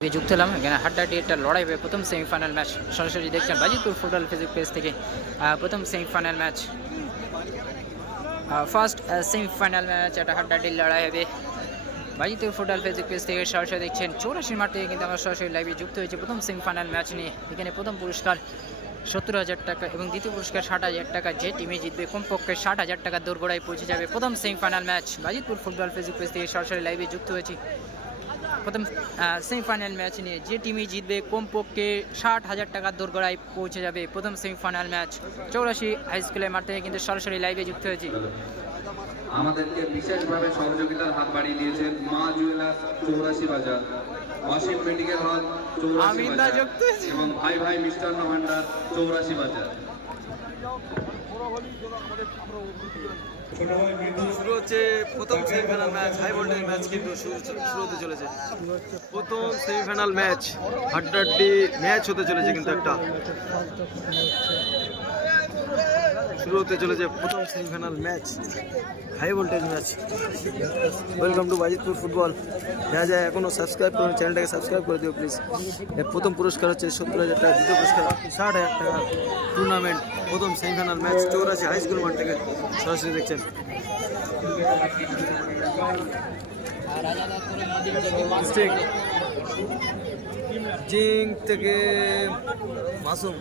যুক্ত হলাম এখানে হাড্ডাহাড্ডি একটা লড়াই হবে প্রথম সেমিফাইনাল ম্যাচ সরাসরি দেখছেন বাজিতপুর ফুটবল ফেসবুক পেজ থেকে প্রথম semifinal match first semifinal match একটা হাড্ডাহাড্ডি লড়াই হবে বাজিতপুর ফুটবল ফেসবুক পেজ থেকে সরাসরি দেখছেন 84 মাঠ থেকে কিন্তু আমরা সরাসরি লাইভে যুক্ত হয়েছে প্রথম সেমিফাইনাল ম্যাচ নিয়ে। এখানে প্রথম পুরস্কার 70,000 টাকা এবং দ্বিতীয় পুরস্কার 60,000 টাকা। যে টিমে জিতবে কমপক্ষে 60,000 টাকা দোরগোড়ায় পৌঁছে যাবে। প্রথম semifinal match Bajitpur football Facebook page থেকে সরাসরি লাইভে যুক্ত হয়েছি প্রথম সেমিফাইনাল ম্যাচ নিয়ে। যে টিমই জিতবে কমপক্ষে 60,000 টাকার দোরগোড়ায় পৌঁছে যাবে। প্রথম সেমিফাইনাল ম্যাচ 84 হাই স্কুলের মাঠ থেকে কিন্তু সরাসরি লাইভে যুক্ত হয়েছি। আমাদেরকে বিশেষভাবে সহযোগিতার হাত বাড়িয়ে দিয়েছেন মা জুয়েলার্স 84 বাজার, ওয়াসিম মেডিকেল হল 84 বাজার এবং ভাই ভাই মিষ্টান্ন ভান্ডার 84 বাজার। শুরু হচ্ছে প্রথম semifinal match, high voltage match কিন্তু শুরু হতে চলেছে। প্রথম সেমিফাইনাল ম্যাচ হাড্ডাহাড্ডি ম্যাচ হতে চলেছে, কিন্তু একটা শুরু হতে চলেছে প্রথম semifinal match, high voltage match. Welcome to Bajitpur football. যা যা এখনও সাবস্ক্রাইব করুন, চ্যানেলটাকে সাবস্ক্রাইব করে দিও প্লিজ। এর প্রথম পুরস্কার হচ্ছে 70,000 টাকা, দ্বিতীয় পুরস্কার 60,000 টাকা। টুর্নামেন্ট প্রথম সেমিফাইনাল ম্যাচ 84 হাই স্কুল মাঠ থেকে সরাসরি দেখছেন। জিং থেকে মাসুম,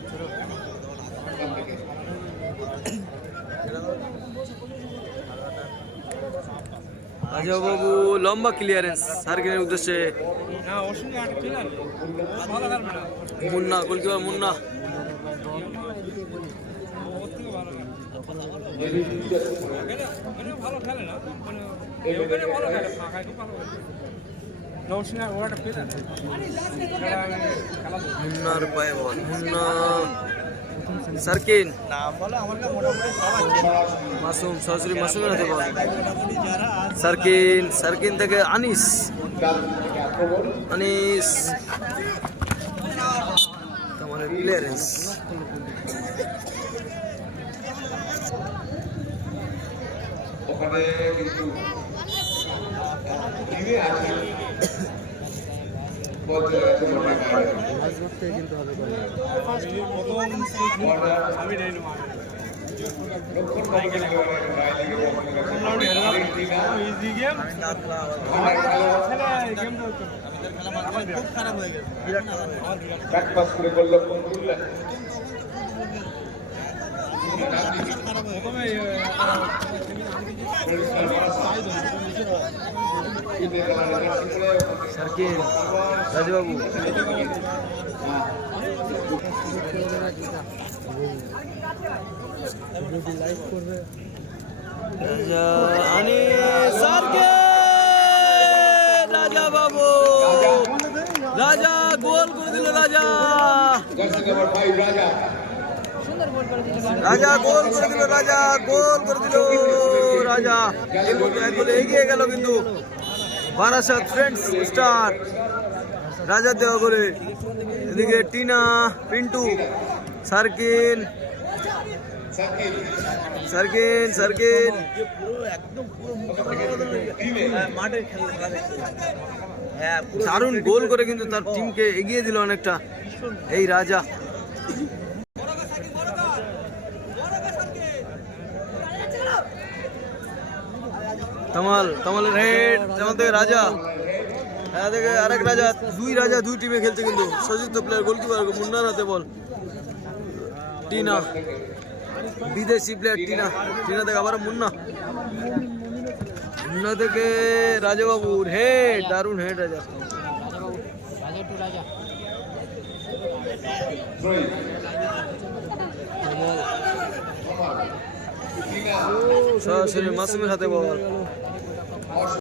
বাবু লম্বা ক্লিয়ারেন্স সার্কিনের উদ্দেশ্যে। মুন্না গোলকিপার মুন্না, মুন্নার পায়ে বল, মুন্না সার্কিন মাসুম, সরাসরি মাসুমের হাতে বল। সার্কিন, সার্কিন থেকে আনিস, আনিস আমাদের ক্লিয়ারেন্স। ওখানে কিন্তু সার্কিন রাজবাবু, রাজা বাবু, রাজা গোল করে দিল। রাজা রাজা গোল করে দিল, রাজা গোল করে দিল। রাজা এগিয়ে গেল, কিন্তু বারাসাত ফ্রেন্ডস স্টার রাজা দেওয়া গোলে। এদিকে টিনা, পিন্টু, সার্কিন, সার্কিন, সার্কিন দারুণ গোল করে কিন্তু তার টিমকে এগিয়ে দিল অনেকটা এই রাজা। তামাল, তামালের হেড, তামাল থেকে রাজা, দেখে আরেক রাজা। দুই রাজা দুই টিমে খেলছে, কিন্তু সতীর্থ প্লেয়ার গোলকিপার মুন্নার হাতে বল। টিনা বিদেশি প্লেয়ার, টিনা, টিনা থেকে আবার মুন্না, মুন্না থেকে রাজাবাবুর হেড, দারুণ হেড রাজা। সরাসরি মাসুমের হাতে বল।